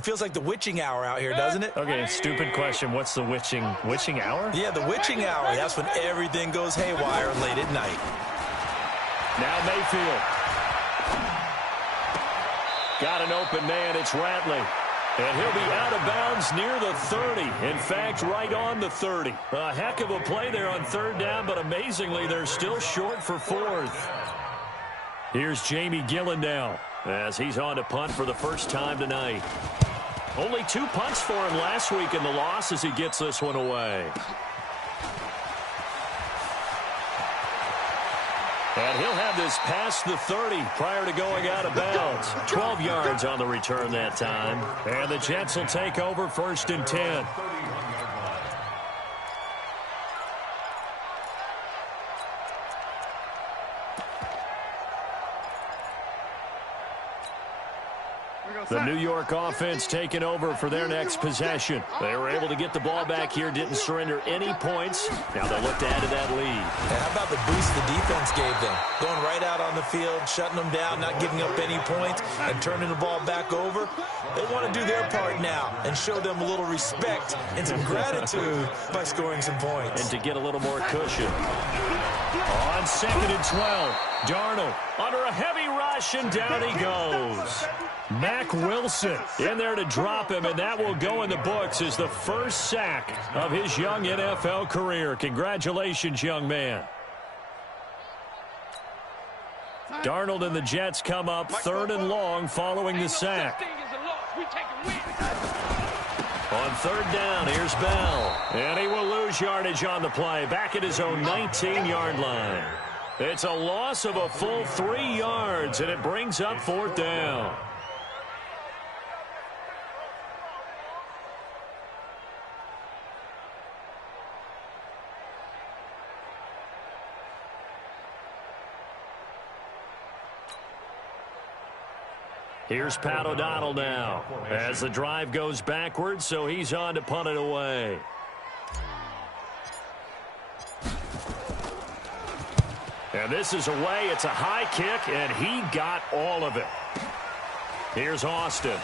It feels like the witching hour out here, doesn't it? Okay, stupid question. What's the witching hour? Yeah, the witching hour. That's when everything goes haywire late at night. Now Mayfield. Got an open man. It's Ratley. And he'll be out of bounds near the 30. In fact, right on the 30. A heck of a play there on third down, but amazingly, they're still short for fourth. Here's Jamie Gillen now, as he's on to punt for the first time tonight. Only 2 punts for him last week in the loss as he gets this one away. And he'll have this past the 30 prior to going out of bounds. 12 yards on the return that time. And the Jets will take over 1st and 10. The New York offense taking over for their next possession. They were able to get the ball back here, didn't surrender any points. Now they'll look to add to that lead. And how about the boost the defense gave them? Going right out on the field, shutting them down, not giving up any points, and turning the ball back over. They want to do their part now and show them a little respect and some gratitude by scoring some points. And to get a little more cushion. On 2nd and 12, Darnold under a heavy rush, and down he goes. Mack Wilson in there to drop him, and that will go in the books as the first sack of his young NFL career. Congratulations, young man. Darnold and the Jets come up 3rd and long following the sack. On 3rd down, here's Bell. And he will lose yardage on the play, back at his own 19-yard line. It's a loss of a full 3 yards, and it brings up 4th down. Here's Pat O'Donnell now as the drive goes backwards, so he's on to punt it away. And this is away. It's a high kick, and he got all of it. Here's Austin.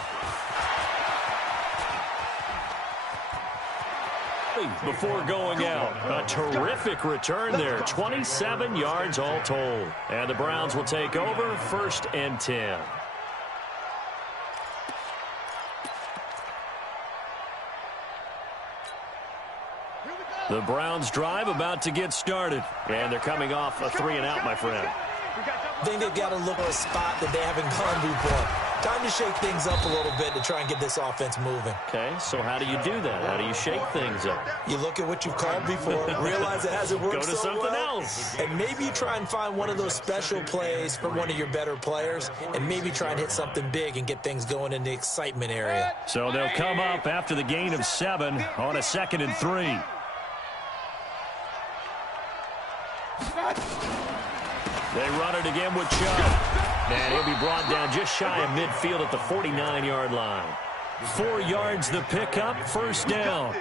Before going out, a terrific return there. 27 yards all told. And the Browns will take over 1st and 10. The Browns drive about to get started. And they're coming off a 3-and-out, my friend. I think they've got to look at a spot that they haven't gone before. Time to shake things up a little bit to try and get this offense moving. Okay, so how do you do that? How do you shake things up? You look at what you've called before, realize it hasn't worked so well. Go to something else. And maybe you try and find one of those special plays from one of your better players, and maybe try and hit something big and get things going in the excitement area. So they'll come up after the gain of 7 on a 2nd and 3. They run it again with Chubb. And he'll be brought down just shy of midfield at the 49-yard line. 4 yards the pickup, 1st down.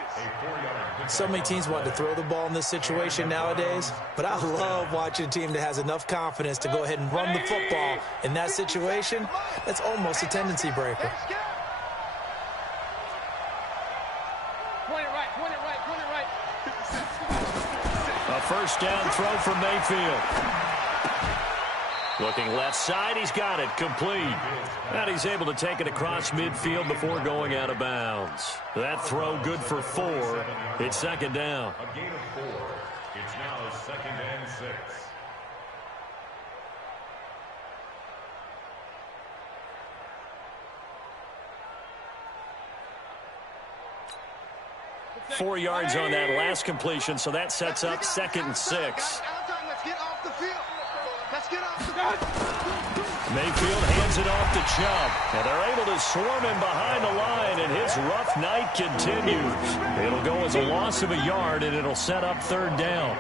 So many teams want to throw the ball in this situation nowadays, but I love watching a team that has enough confidence to go ahead and run the football in that situation. That's almost a tendency breaker. A 1st down throw from Mayfield. Looking left side, he's got it, complete. And he's able to take it across midfield before going out of bounds. That throw good for 4. It's 2nd down. A gain of 4. It's now 2nd and 6. Four yards on that last completion, so that sets up 2nd and 6. Let's get off the field. Let's get off the field. Mayfield hands it off to Chubb. And they're able to swarm him behind the line, and his rough night continues. It'll go as a loss of a yard, and it'll set up 3rd down.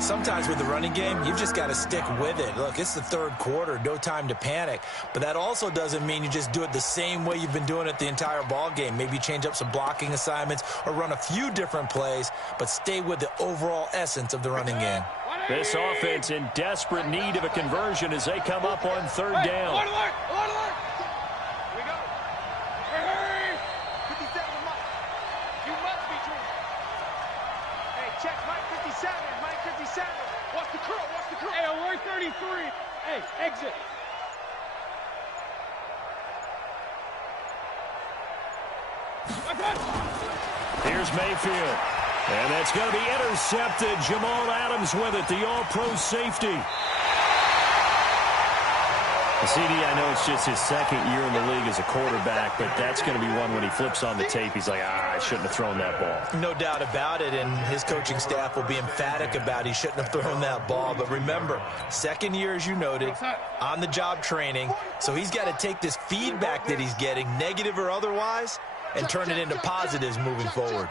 Sometimes with the running game, you've just got to stick with it. Look, it's the 3rd quarter, no time to panic. But that also doesn't mean you just do it the same way you've been doing it the entire ball game. Maybe change up some blocking assignments or run a few different plays, but stay with the overall essence of the running game. This offense in desperate need of a conversion as they come up on 3rd down. Here's Mayfield. And that's going to be intercepted. Jamal Adams with it, the all-pro safety. CD, I know it's just his second year in the league as a quarterback, but that's going to be one when he flips on the tape. He's like, I shouldn't have thrown that ball. No doubt about it, and his coaching staff will be emphatic about he shouldn't have thrown that ball. But remember, second year, as you noted, on-the-job training, so he's got to take this feedback that he's getting, negative or otherwise, and turn it into positives moving forward.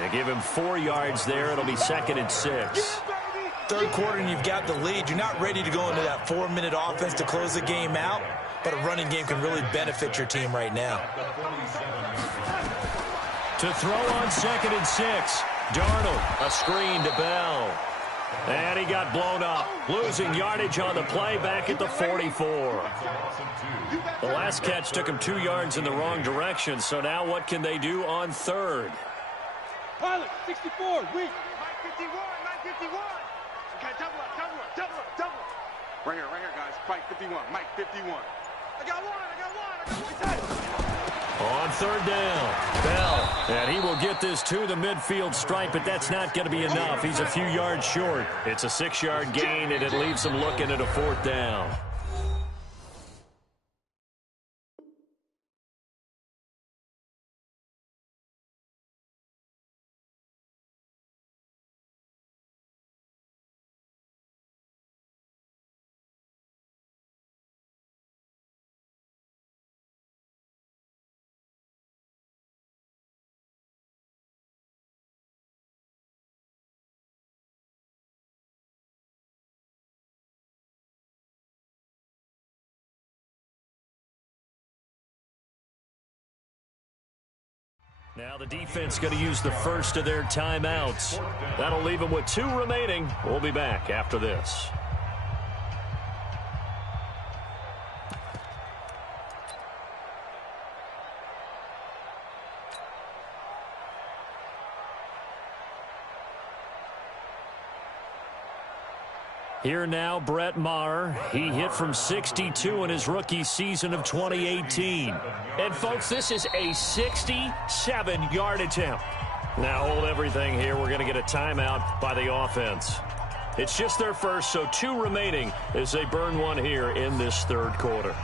They give him 4 yards there. It'll be 2nd and 6. Third quarter and you've got the lead. You're not ready to go into that 4-minute offense to close the game out, but a running game can really benefit your team right now. To throw on 2nd and 6. Darnold, a screen to Bell. And he got blown up. Losing yardage on the play back at the 44. The last catch took him 2 yards in the wrong direction, so now what can they do on 3rd? Pilot, 64, weak. Mike 51, Mike 51. Okay, double up. Right here, guys. Mike 51, Mike 51. I got one. On 3rd down, Bell. And he will get this to the midfield stripe, but that's not going to be enough. He's a few yards short. It's a 6-yard gain, and it leaves him looking at a 4th down. Now the defense going to use the first of their timeouts. That'll leave them with 2 remaining. We'll be back after this. Here now, Brett Maher. He hit from 62 in his rookie season of 2018. And, folks, this is a 67-yard attempt. Now hold everything here. We're going to get a timeout by the offense. It's just their first, so 2 remaining as they burn one here in this 3rd quarter.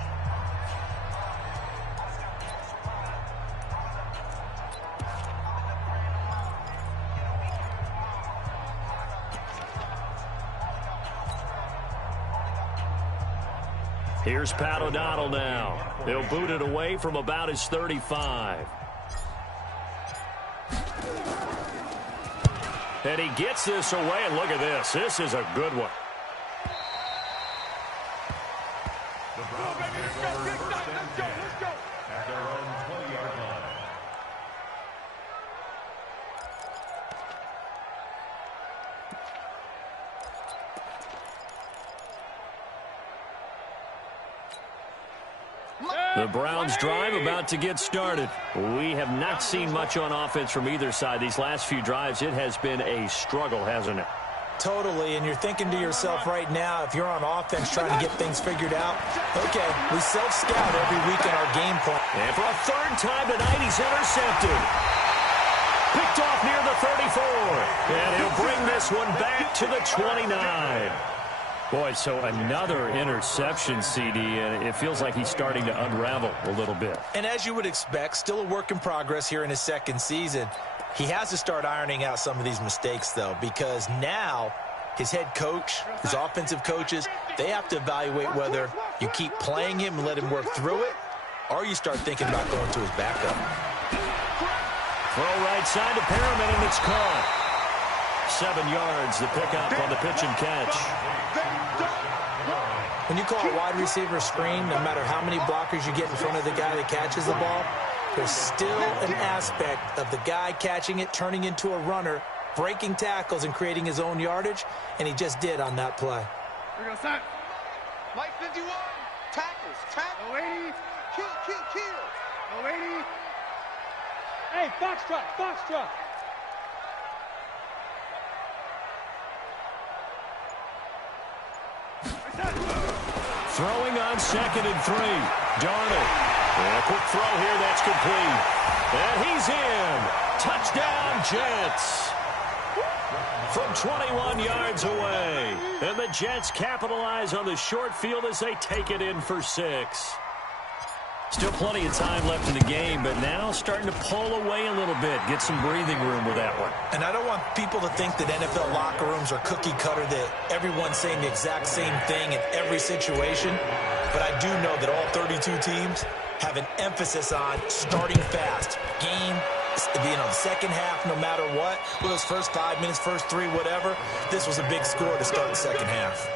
Here's Pat O'Donnell now. He'll boot it away from about his 35. And he gets this away, and look at this. This is a good one. The Browns take over 1st and 10 at their own 20-yard line. The Browns drive about to get started. We have not seen much on offense from either side. These last few drives, it has been a struggle, hasn't it? Totally, and you're thinking to yourself right now, if you're on offense trying to get things figured out, okay, we self-scout every week in our game plan. And for a 3rd time tonight, he's intercepted. Picked off near the 34. And he'll bring this one back to the 29. Boy, so another interception, CD, and it feels like he's starting to unravel a little bit. And as you would expect, still a work in progress here in his 2nd season. He has to start ironing out some of these mistakes, though, because now his head coach, his offensive coaches, they have to evaluate whether you keep playing him and let him work through it, or you start thinking about going to his backup. Throw right side to Perriman, and it's caught. 7 yards, the pickup on the pitch and catch. When you call a wide receiver screen, no matter how many blockers you get in front of the guy that catches the ball, there's still an aspect of the guy catching it, turning into a runner, breaking tackles and creating his own yardage, and he just did on that play. Here we go, son. Mike 51, tackles. No 80. Kill. No 80. Hey, foxtrot. Throwing on 2nd and 3. Darnold. And a quick throw here that's complete. And he's in. Touchdown, Jets. From 21 yards away. And the Jets capitalize on the short field as they take it in for 6. Still plenty of time left in the game, but now starting to pull away a little bit. Get some breathing room with that one. And I don't want people to think that NFL locker rooms are cookie cutter, that everyone's saying the exact same thing in every situation. But I do know that all 32 teams have an emphasis on starting fast. Game, the second half, no matter what. Well, those first 5 minutes, first 3, whatever. This was a big score to start the second half.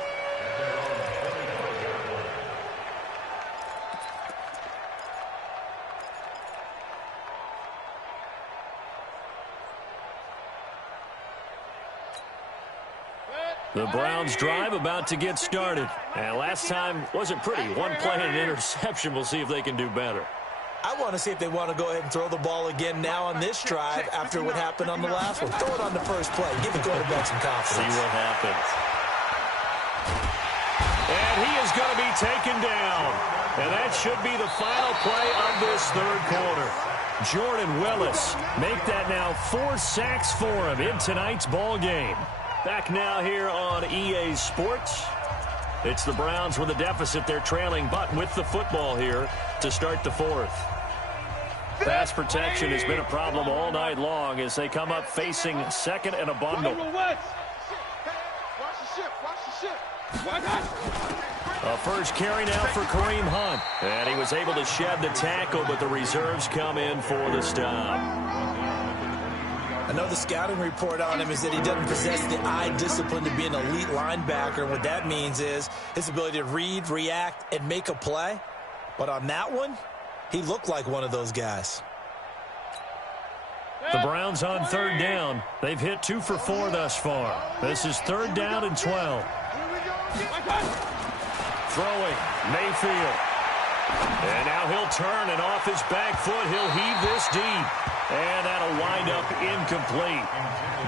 The Browns drive about to get started. And last time wasn't pretty. One play and an interception. We'll see if they can do better. I want to see if they want to go ahead and throw the ball again now on this drive after what happened on the last one. Throw it on the first play. Give the quarterback some confidence. See what happens. And he is going to be taken down. And that should be the final play of this third quarter. Jordan Willis make that now 4 sacks for him in tonight's ball game. Back now here on EA Sports. It's the Browns with a deficit. They're trailing, but with the football here to start the fourth. Pass protection has been a problem all night long as they come up facing second and a bundle. A first carry now for Kareem Hunt. And he was able to shed the tackle, but the reserves come in for the stop. I know the scouting report on him is that he doesn't possess the eye discipline to be an elite linebacker. What that means is his ability to read, react, and make a play. But on that one, he looked like one of those guys. The Browns on third down. They've hit 2 for 4 thus far. This is 3rd down and 12. Throwing, Mayfield. And now he'll turn, and off his back foot, he'll heave this deep. And that'll wind up incomplete.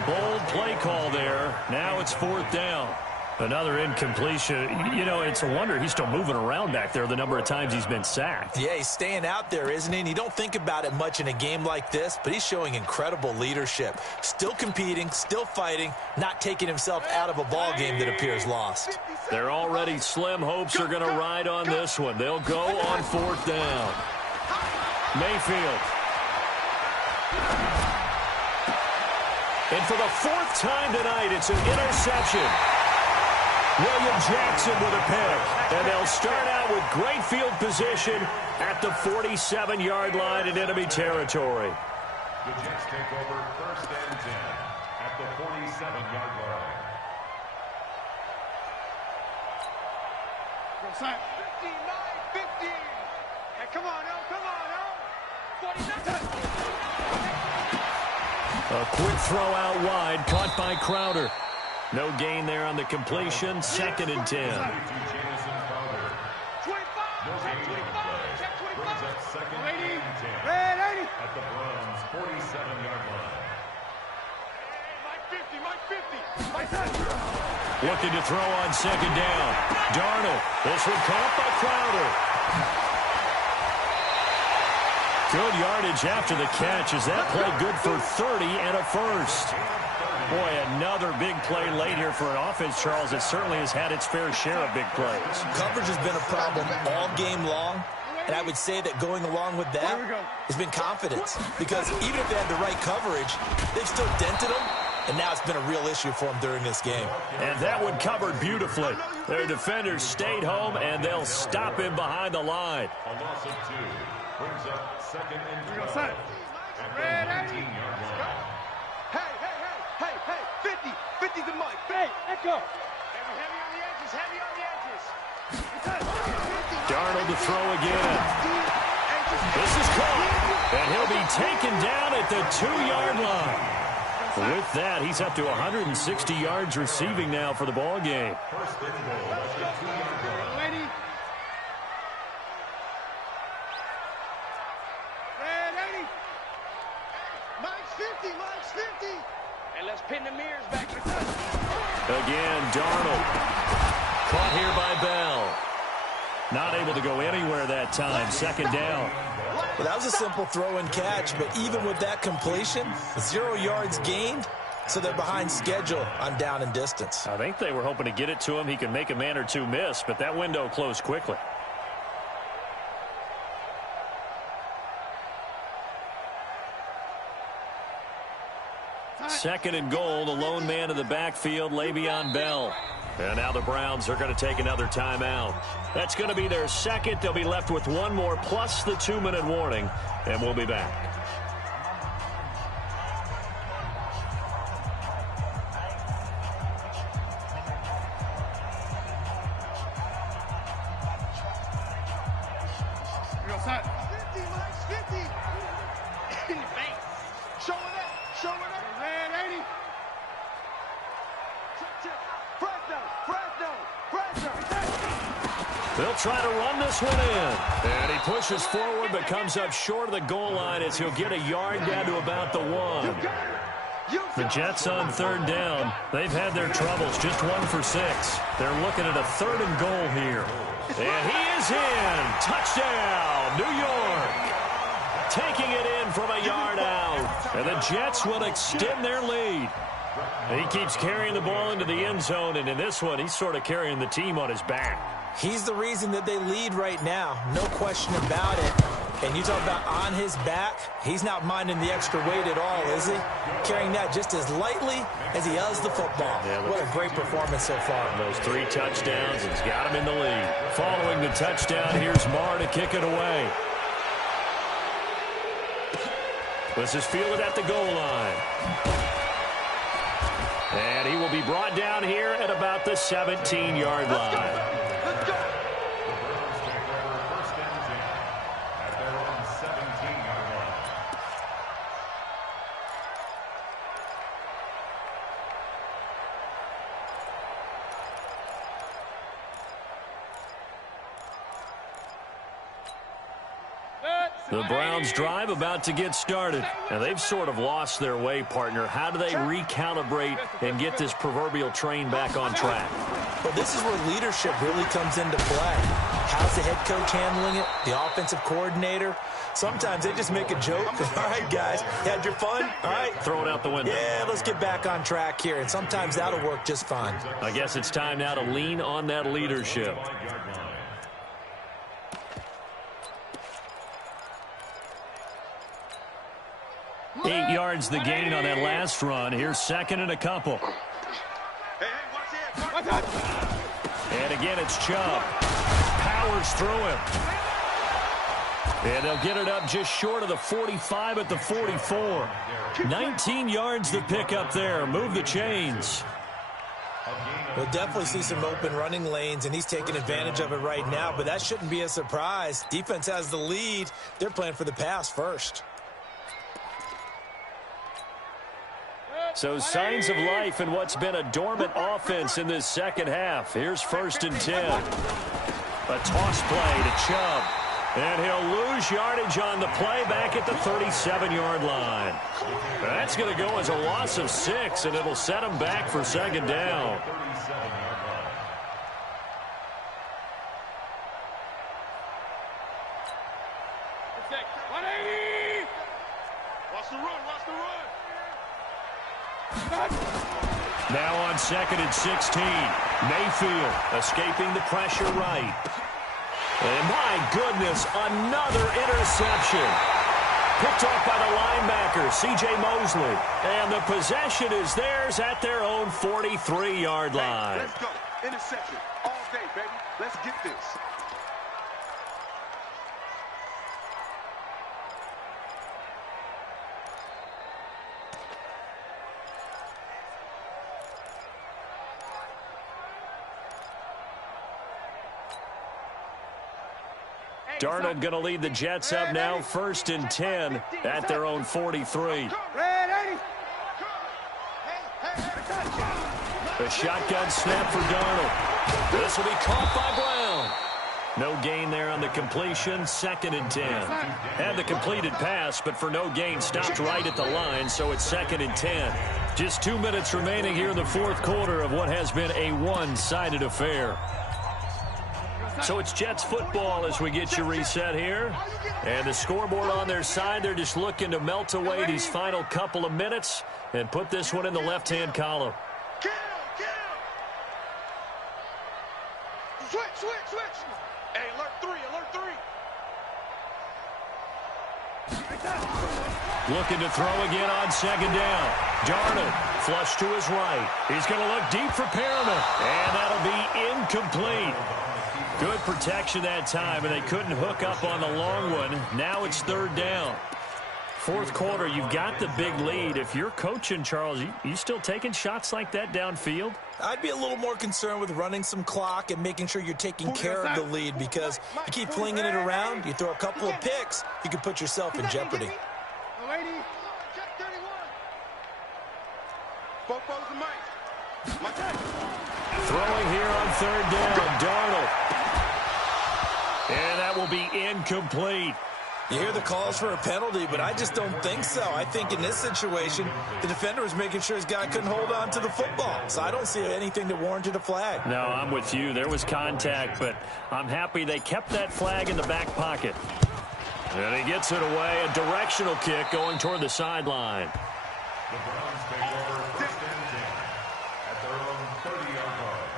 Bold play call there. Now it's 4th down. Another incompletion. You know, it's a wonder he's still moving around back there the number of times he's been sacked. Yeah, he's staying out there, isn't he? And you don't think about it much in a game like this, but he's showing incredible leadership. Still competing, still fighting, not taking himself out of a ball game that appears lost. Their already slim hopes are going to ride on this one. They'll go on 4th down. Mayfield. And for the 4th time tonight, it's an interception. William Jackson with a pick. And they'll start out with great field position at the 47-yard line in enemy territory. The Jets take over 1st and 10 at the 47-yard line. 59, 50. Hey, come on, El. Come on, El. 49. A quick throw out wide, caught by Crowder. No gain there on the completion, 2nd and 10. 25. Check 25. Brings up 2nd and 10 Red 80. at the Browns' 47-yard line. Mike 50. Looking to throw on 2nd down. Darnold. This one caught by Crowder. Good yardage after the catch. Is that play good for 30 and a first? Boy, another big play late here for an offense, Charles. It certainly has had its fair share of big plays. Coverage has been a problem all game long, and I would say that going along with that has been confidence. Because even if they had the right coverage, they've still dented them, and now it's been a real issue for them during this game. And that one covered beautifully. Their defenders stayed home, and they'll stop him behind the line. A loss of 2 brings up 2nd and 12 Set. at Red the 80. 19-yard line. Hey, 50. 50's the mic. Hey, echo. Heavy on the edges. Heavy on the edges. Darnold to throw again. This is caught, and he'll be taken down at the 2-yard line. With that, he's up to 160 yards receiving now for the ball game. First and goal at the 2-yard line. Lady. Red 80. Mike's 50. Mike's 50. And let's pin the mirrors back. Again, Darnold. Caught here by Bell. Not able to go anywhere that time. Second down. Well, that was a simple throw and catch, but even with that completion, 0 yards gained, so they're behind schedule on down and distance. I think they were hoping to get it to him. He could make a man or two miss, but that window closed quickly. Second and goal, the lone man in the backfield, Le'Veon Bell. And now the Browns are going to take another timeout. That's going to be their second. They'll be left with one more plus the 2-minute warning, and we'll be back. They'll try to run this one in. And he pushes forward but comes up short of the goal line as he'll get a yard down to about the 1. The Jets on third down. They've had their troubles, just 1 for 6. They're looking at a 3rd and goal here. And he is in. Touchdown, New York. Taking it in from a yard out. And the Jets will extend their lead. He keeps carrying the ball into the end zone, and in this one, he's sort of carrying the team on his back. He's the reason that they lead right now. No question about it. And you talk about on his back, he's not minding the extra weight at all, is he? Carrying that just as lightly as he does the football. Yeah, what a great performance so far. Those 3 touchdowns, he's got him in the lead. Following the touchdown, here's Marr to kick it away. This is fielded at the goal line. And he will be brought down here at about the 17-yard line. Let's go. The Browns take over 1st and 10 at their own 17-yard line. The Browns drive about to get started. And they've sort of lost their way, partner. How do they recalibrate and get this proverbial train back on track? Well, this is where leadership really comes into play. How's the head coach handling it? The offensive coordinator? Sometimes they just make a joke. All right, guys, you had your fun? All right. Throw it out the window. Yeah, let's get back on track here. And sometimes that'll work just fine. I guess it's time now to lean on that leadership. 8 yards the gain on that last run. Here's 2nd and a couple. And again, it's Chubb. Powers through him. And they'll get it up just short of the 45 at the 44. 19 yards to pick up there. Move the chains. We'll definitely see some open running lanes, and he's taking advantage of it right now, but that shouldn't be a surprise. Defense has the lead. They're playing for the pass first. So signs of life in what's been a dormant offense in this second half. Here's 1st and 10. A toss play to Chubb. And he'll lose yardage on the play back at the 37-yard line. That's going to go as a loss of 6, and it'll set him back for 2nd down. Now on 2nd and 16. Mayfield escaping the pressure right. And my goodness, another interception. Picked off by the linebacker, C.J. Mosley. And the possession is theirs at their own 43-yard line. Let's go. Interception all day, baby. Let's get this. Darnold going to lead the Jets up now, 1st and 10 at their own 43. A shotgun snap for Darnold. This will be caught by Brown. No gain there on the completion, 2nd and 10. Had the completed pass, but for no gain, stopped right at the line, so it's 2nd and 10. Just 2 minutes remaining here in the 4th quarter of what has been a one-sided affair. So it's Jets football as we get you reset here. And the scoreboard on their side, they're just looking to melt away these final couple of minutes and put this one in the left-hand column. Kill! Switch! Hey, alert 3! Looking to throw again on second down. Darnold, flush to his right. He's going to look deep for Perriman, and that'll be incomplete. Good protection that time, and they couldn't hook up on the long one. Now it's third down. Fourth quarter, you've got the big lead. If you're coaching, Charles, you still taking shots like that downfield? I'd be a little more concerned with running some clock and making sure you're taking care of the lead, because you keep flinging it around, you throw a couple of picks, you can put yourself in jeopardy. Check 31. Fofo's the mic. My tag. Throwing here on third down, Darnold. And that will be incomplete. You hear the calls for a penalty, but I just don't think so. I think in this situation, the defender was making sure his guy couldn't hold on to the football. So I don't see anything that warranted a flag. No, I'm with you. There was contact, but I'm happy they kept that flag in the back pocket. And he gets it away. A directional kick going toward the sideline. The Browns take over first and 10 at their own 30-yard line.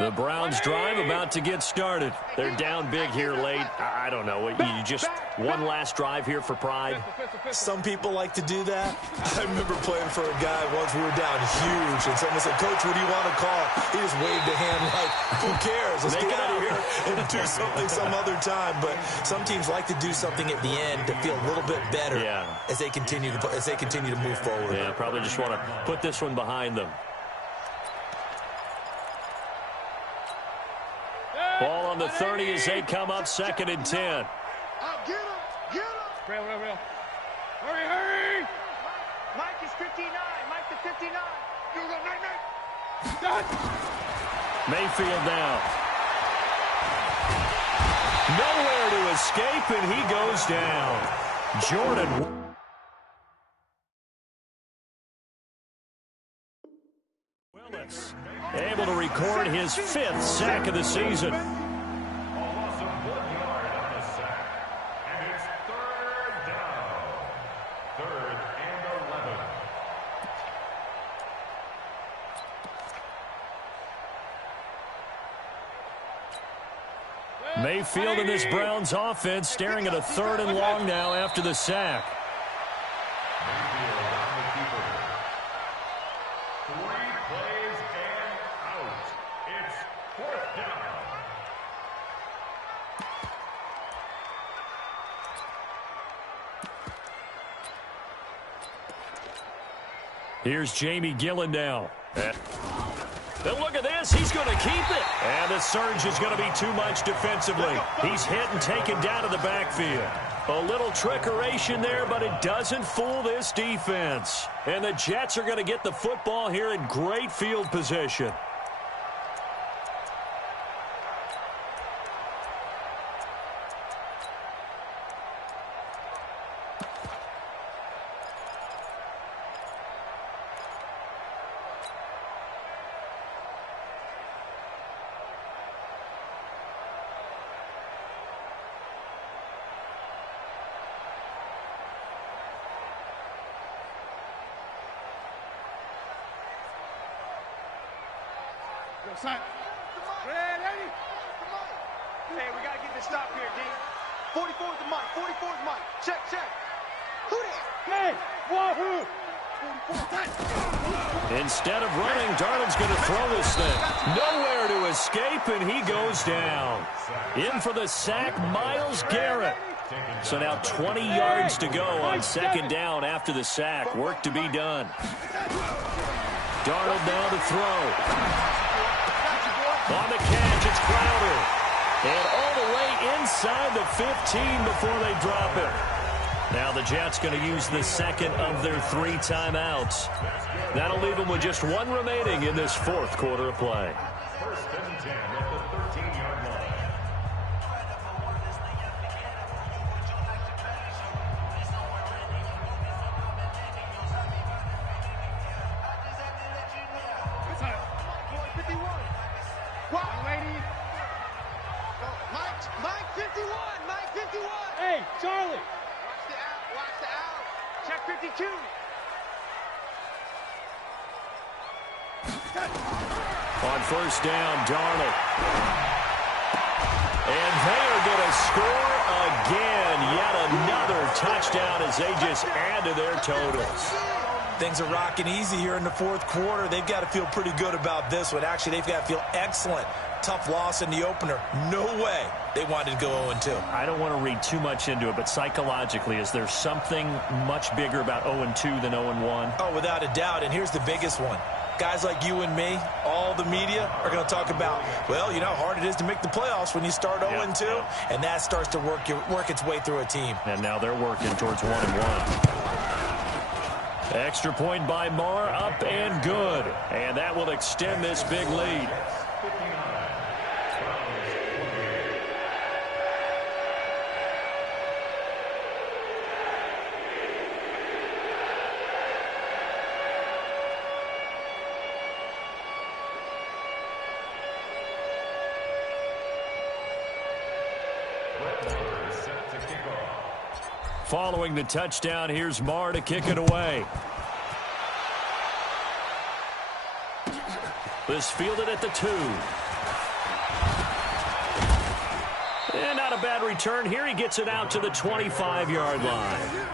The Browns drive about to get started. They're down big here late. I don't know. You just one last drive here for pride? Some people like to do that. I remember playing for a guy once. We were down huge, and someone said, "Coach, what do you want to call?" He just waved a hand like, "Who cares? Let's get out of here and do something some other time." But some teams like to do something at the end to feel a little bit better as they continue to move forward. Yeah, probably just want to put this one behind them. Ball on the 30 as they come up second and 10. Get him! Real. Hurry! Mike is 59. Mike to 59. You go, night. Done. Mayfield now. Nowhere to escape, and he goes down. Jordan. Willis able to record his 5th sack of the season. A loss of 1 yard on the sack. And it's third down. Third and 11. Mayfield and this Browns offense staring at a 3rd and long now after the sack. Mayfield on the keeper. 3 plays and out. It's 4th down. Here's Jamie Gillen now. And look at this. He's going to keep it. And the surge is going to be too much defensively. He's hit and taken down to the backfield. A little trickeration there, but it doesn't fool this defense. And the Jets are going to get the football here in great field position. Ready? Hey, we got to get this stop here, D. 44 is the mic. 44 is the mic. Check. Who there? Hey, wahoo! Instead of running, Darnold's going to throw this thing. Nowhere to escape, and he goes down. In for the sack, Myles Garrett. So now 20 yards to go on second down after the sack. Work to be done. Darnold now to throw. On the catch, it's Crowder. And all the way inside the 15 before they drop it. Now the Jets going to use the second of their 3 timeouts. That'll leave them with just 1 remaining in this 4th quarter of play. First and 10 at the 13-yard line. What? Lady. Mike 51. Mike 51. Hey, Charlie. Watch the out. Watch the out. Check 52. On first down, Darnold. And they are going to score again. Yet another touchdown as they just add to their totals. Things are rocking easy here in the fourth quarter. They've got to feel pretty good about this one. Actually, they've got to feel excellent. Tough loss in the opener. No way they wanted to go 0-2. I don't want to read too much into it, but psychologically, is there something much bigger about 0-2 than 0-1? Oh, without a doubt. And here's the biggest one. Guys like you and me, all the media, are going to talk about, well, you know how hard it is to make the playoffs when you start 0-2, and that starts to work its way through a team. And now they're working towards 1-1. Extra point by Marr, up and good. And that will extend this big lead. Following the touchdown, here's Marr to kick it away. This fielded at the 2. And not a bad return. Here he gets it out to the 25-yard line.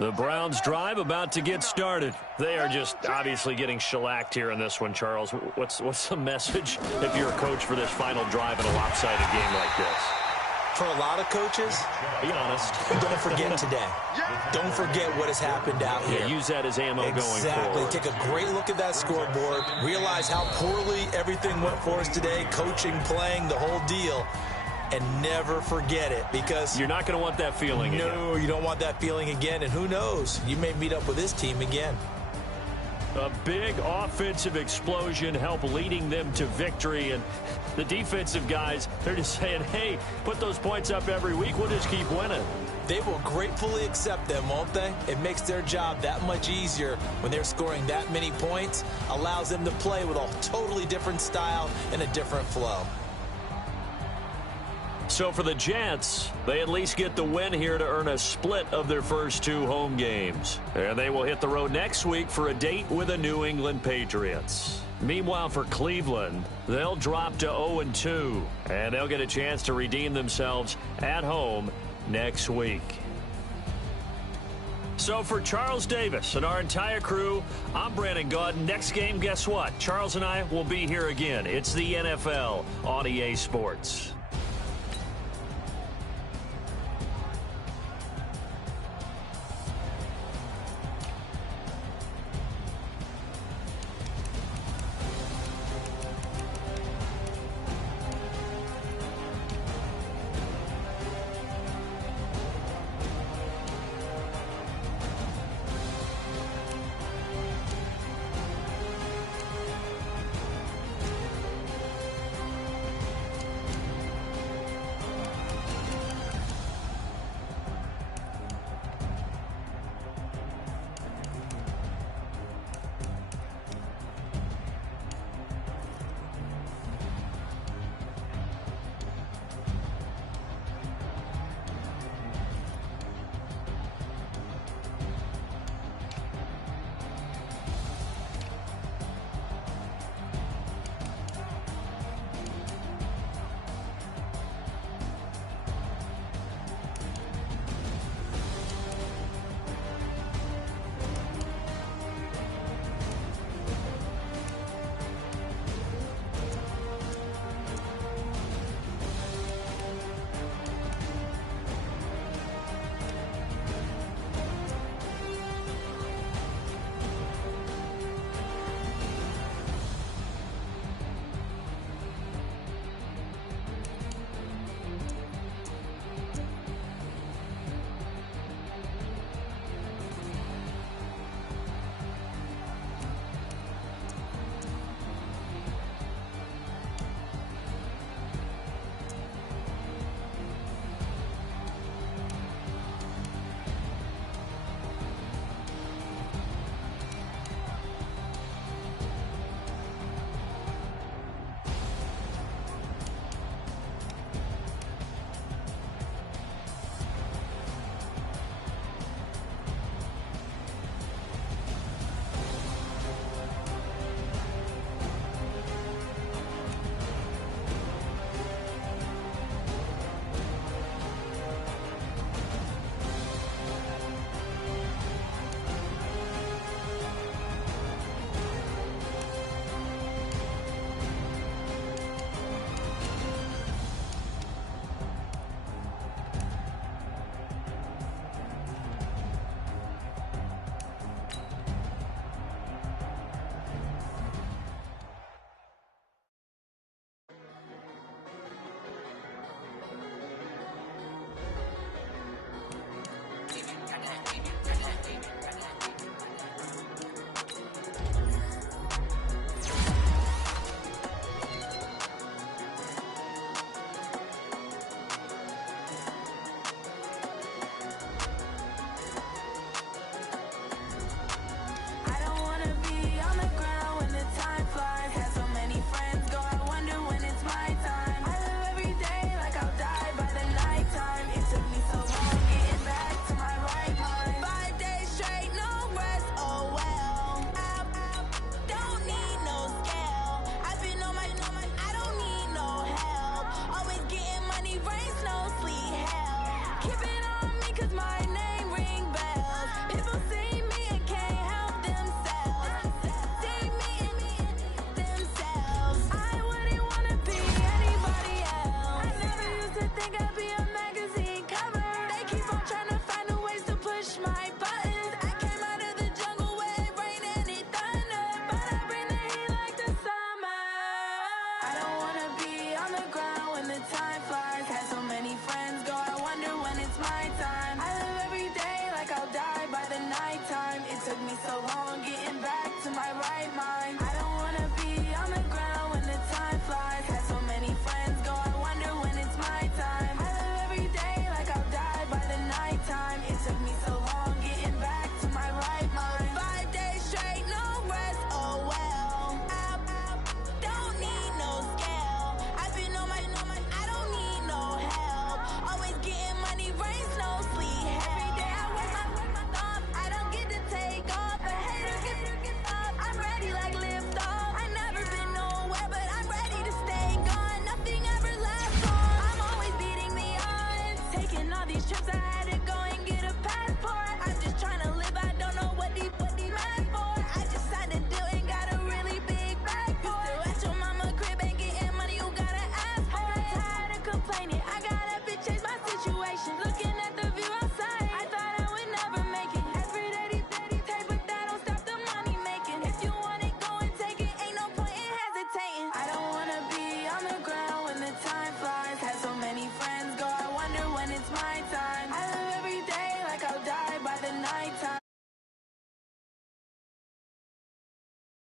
The Browns drive about to get started. They are just obviously getting shellacked here in this one, Charles. What's the message if you're a coach for this final drive in a lopsided game like this? For a lot of coaches, be honest. Don't forget today. Don't forget what has happened out here. Yeah, use that as ammo going forward. Exactly. Take a great look at that scoreboard. Realize how poorly everything went for us today. Coaching, playing, the whole deal. And never forget it, because you're not going to want that feeling again. No, you don't want that feeling again. And who knows? You may meet up with this team again. A big offensive explosion helped leading them to victory. And the defensive guys, they're just saying, hey, put those points up every week. We'll just keep winning. They will gratefully accept them, won't they? It makes their job that much easier when they're scoring that many points. Allows them to play with a totally different style and a different flow. So for the Jets, they at least get the win here to earn a split of their first 2 home games. And they will hit the road next week for a date with the New England Patriots. Meanwhile, for Cleveland, they'll drop to 0-2, and they'll get a chance to redeem themselves at home next week. So for Charles Davis and our entire crew, I'm Brandon Gaudin. Next game, guess what? Charles and I will be here again. It's the NFL on EA Sports.